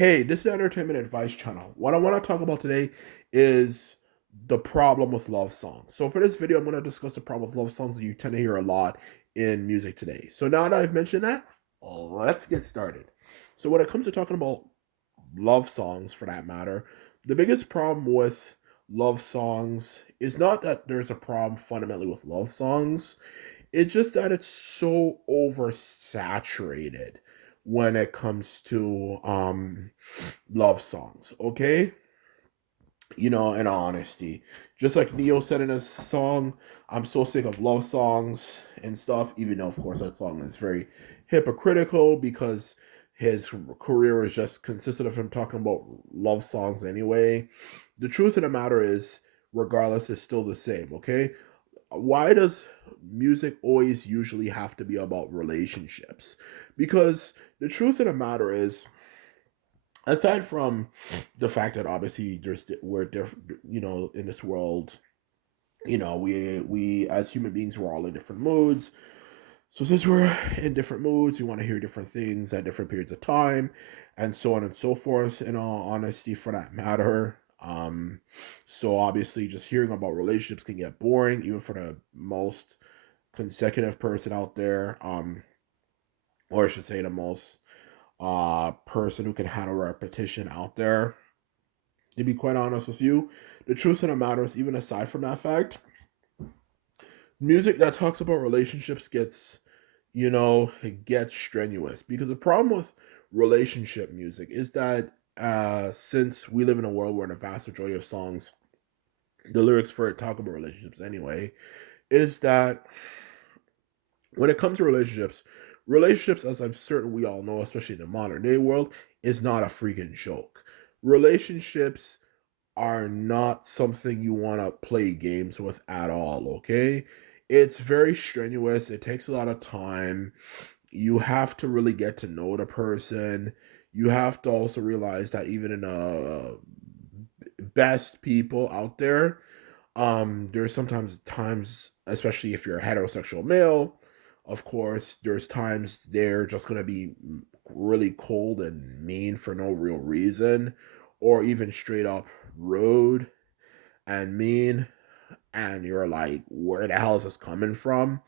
Hey, this is the Entertainment Advice Channel. What I want to talk about today is the problem with love songs. So, for this video, I'm going to discuss the problem with love songs that you tend to hear a lot in music today. So, now that I've mentioned that, let's get started. So, when it comes to talking about love songs, for that matter, the biggest problem with love songs is not that there's a problem fundamentally with love songs, it's just that it's so oversaturated when it comes to love songs, okay? In all honesty. Just like Neo said in his song, I'm so sick of love songs and stuff, even though, of course, that song is very hypocritical because his career is just consisted of him talking about love songs anyway. The truth of the matter is, regardless, it's still the same, okay? Why does music always usually have to be about relationships? Because the truth of the matter is, aside from the fact that obviously we're different, in this world, we as human beings, we're all in different moods. So since we're in different moods, we want to hear different things at different periods of time, and so on and so forth. In all honesty, for that matter, so obviously, just hearing about relationships can get boring, even for the most consecutive person out there, or I should say, the most person who can handle repetition out there. To be quite honest with you, the truth of the matter is, even aside from that fact, music that talks about relationships it gets strenuous, because the problem with relationship music is that since we live in a world where the vast majority of songs, the lyrics for it talk about relationships anyway, is that when it comes to relationships, as I'm certain we all know, especially in the modern day world, is not a freaking joke. Relationships are not something you want to play games with at all, okay? It's very strenuous. It takes a lot of time. You have to really get to know the person. You have to also realize that even in the best people out there, there's sometimes times, especially if you're a heterosexual male, of course, there's times they're just going to be really cold and mean for no real reason, or even straight up rude and mean, and you're like, where the hell is this coming from?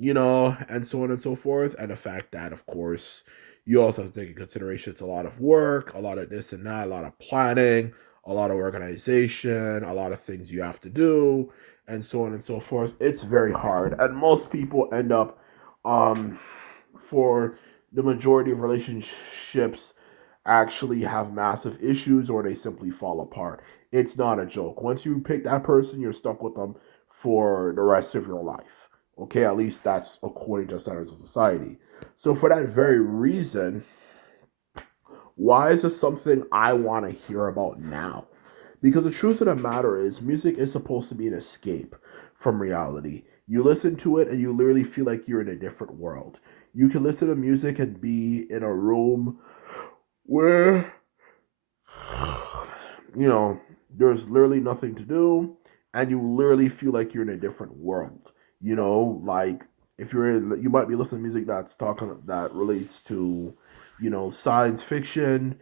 And so on and so forth. And the fact that, of course, you also have to take into consideration it's a lot of work, a lot of this and that, a lot of planning, a lot of organization, a lot of things you have to do, and so on and so forth. It's very hard. And most people end up, um, for the majority of relationships, actually have massive issues, or they simply fall apart. It's not a joke. Once you pick that person, you're stuck with them for the rest of your life. Okay, at least that's according to standards of society. So for that very reason, why is this something I want to hear about now? Because the truth of the matter is, music is supposed to be an escape from reality. You listen to it and you literally feel like you're in a different world. You can listen to music and be in a room where, you know, there's literally nothing to do, and you literally feel like you're in a different world. Like, if you might be listening to music that relates to, science fiction,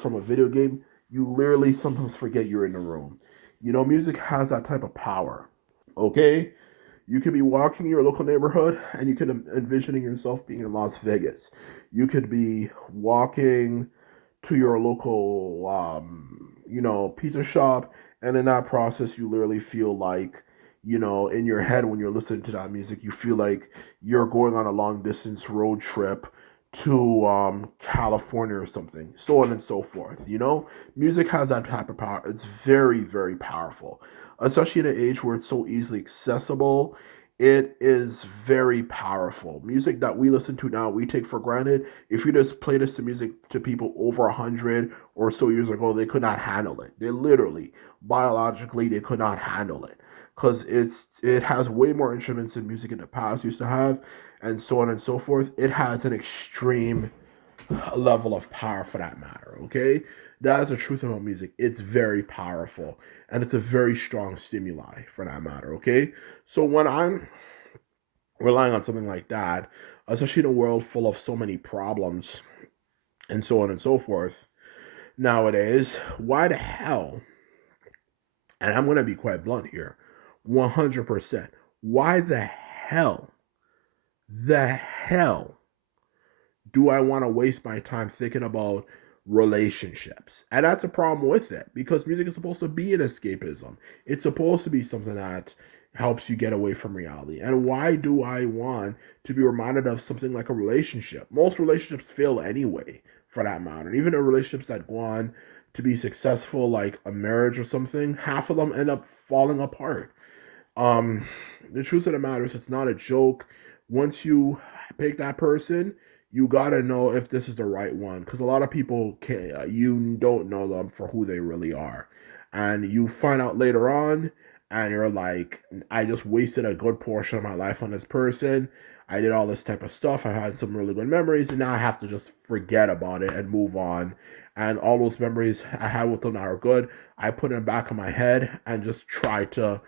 from a video game. You literally sometimes forget you're in the room. Music has that type of power. Okay, you could be walking your local neighborhood and you could envisioning yourself being in Las Vegas. You could be walking to your local, pizza shop, and in that process, you literally feel like, in your head when you're listening to that music, you feel like you're going on a long distance road trip to California or something, so on and so forth. Music has that type of power. It's very, very powerful, especially in an age where it's so easily accessible. It is very powerful. Music that we listen to now, we take for granted. If you just play this to music to people over 100 or so years ago, they could not handle it. They literally, biologically, they could not handle it, because it has way more instruments than music in the past used to have, and so on and so forth. It has an extreme level of power, for that matter. Okay, that is the truth about music. It's very powerful, and it's a very strong stimuli, for that matter. Okay, so when I'm relying on something like that, especially in a world full of so many problems and so on and so forth, nowadays. Why the hell, and I'm going to be quite blunt here, 100%, why the hell do I want to waste my time thinking about relationships? And that's a problem with it because music is supposed to be an escapism. It's supposed to be something that helps you get away from reality. And why do I want to be reminded of something like a relationship? Most relationships fail anyway, for that matter. Even the relationships that go on to be successful, like a marriage or something, half of them end up falling apart. Um, the truth of the matter is, it's not a joke. Once you pick that person, you gotta know if this is the right one, because a lot of people can you don't know them for who they really are, and you find out later on, and you're like, I just wasted a good portion of my life on this person. I did all this type of stuff. I had some really good memories, and now I have to just forget about it and move on. And all those memories I had with them that are good, I put in the back of my head and just try to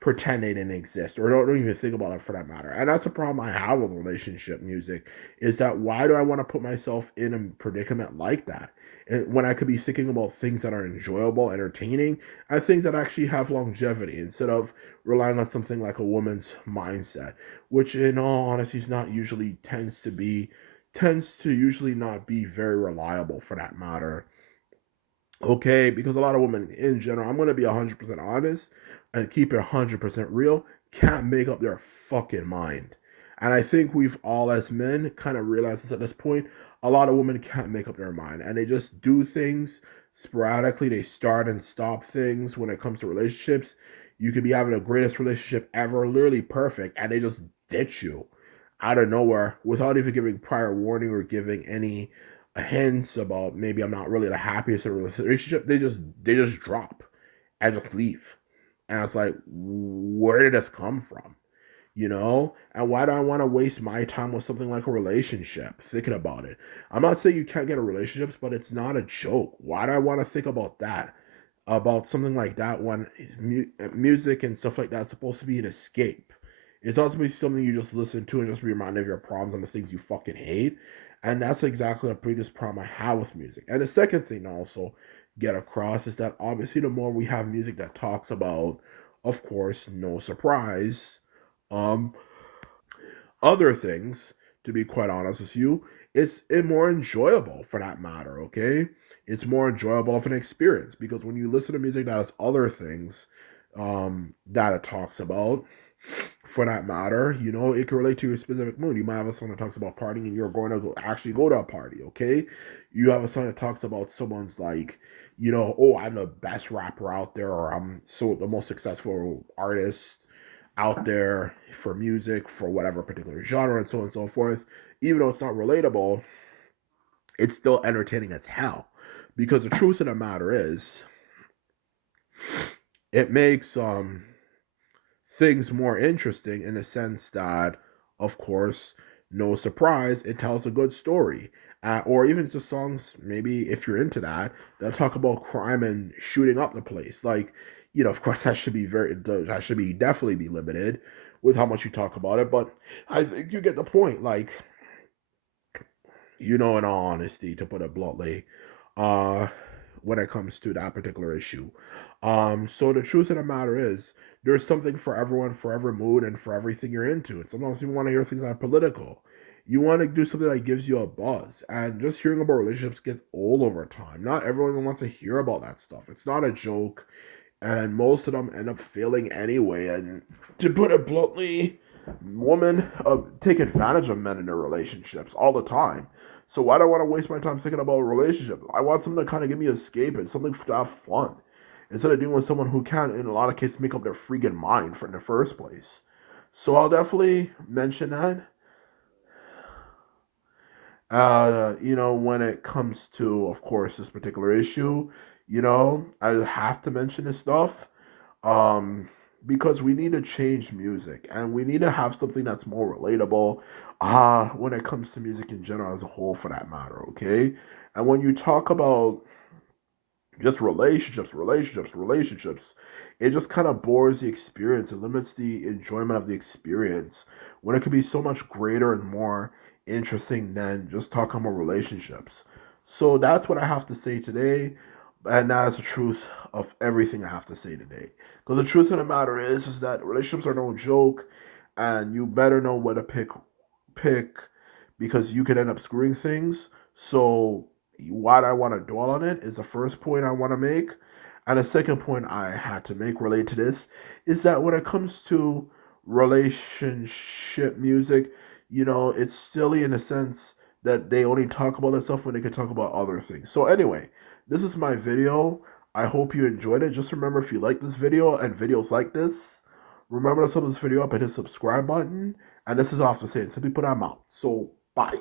pretend they didn't exist or don't even think about it for that matter. And that's a problem I have with relationship music is that why do I want to put myself in a predicament like that? And when I could be thinking about things that are enjoyable, entertaining, and things that actually have longevity instead of relying on something like a woman's mindset, which in all honesty is not usually tends to usually not be very reliable for that matter. Okay, because a lot of women in general, I'm gonna be 100% honest and keep it 100% real, can't make up their fucking mind. And I think we've all, as men, kind of realized this at this point. A lot of women can't make up their mind, and they just do things sporadically. They start and stop things when it comes to relationships. You could be having the greatest relationship ever, literally perfect, and they just ditch you out of nowhere without even giving prior warning or giving any hints about maybe I'm not really the happiest in a relationship. They just drop and just leave. And it's like, where did this come from? And why do I want to waste my time with something like a relationship thinking about it? I'm not saying you can't get a relationships, but it's not a joke. Why do I want to think about that, about something like that, when music and stuff like that's supposed to be an escape? It's also supposed to be something you just listen to and just be reminded of your problems and the things you fucking hate. And that's exactly the biggest problem I have with music. And the second thing to also get across is that obviously the more we have music that talks about, of course, no surprise, um, other things, to be quite honest with you, it's more enjoyable for that matter, okay? It's more enjoyable of an experience because when you listen to music that has other things that it talks about, for that matter, it can relate to your specific mood. You might have a song that talks about partying and you're going to actually go to a party, okay? You have a song that talks about someone's like, oh, I'm the best rapper out there, or I'm so the most successful artist out there for music for whatever particular genre and so on and so forth. Even though it's not relatable, it's still entertaining as hell. Because the truth of the matter is, it makes things more interesting in the sense that, of course, no surprise, it tells a good story. Or even just songs, maybe if you're into that, that talk about crime and shooting up the place. Like, of course, that should be definitely be limited with how much you talk about it. But I think you get the point. Like, in all honesty, to put it bluntly, uh, when it comes to that particular issue. So the truth of the matter is, there's something for everyone, for every mood, and for everything you're into. And sometimes you want to hear things that are political. You want to do something that gives you a buzz. And just hearing about relationships gets old over time. Not everyone wants to hear about that stuff. It's not a joke, and most of them end up failing anyway. And to put it bluntly, women take advantage of men in their relationships all the time. So why do I want to waste my time thinking about a relationship? I want something to kind of give me a escape and something to have fun instead of dealing with someone who can't, in a lot of cases, make up their freaking mind for in the first place. So I'll definitely mention that. When it comes to, of course, this particular issue, I have to mention this stuff um, because we need to change music and we need to have something that's more relatable when it comes to music in general as a whole, for that matter, okay? And when you talk about just relationships, it just kind of bores the experience. It limits the enjoyment of the experience when it could be so much greater and more interesting than just talking about relationships. So that's what I have to say today, and that's the truth of everything I have to say today. Because the truth of the matter is that relationships are no joke, and you better know what to pick, because you could end up screwing things. So what I want to dwell on it is the first point I want to make, and the second point I had to make related to this is that when it comes to relationship music, it's silly in a sense that they only talk about this stuff when they can talk about other things. So anyway, this is my video. I hope you enjoyed it. Just remember, if you like this video and videos like this, remember to sub this video up and hit the subscribe button. And this is off to say, simply put, I'm out. So bye.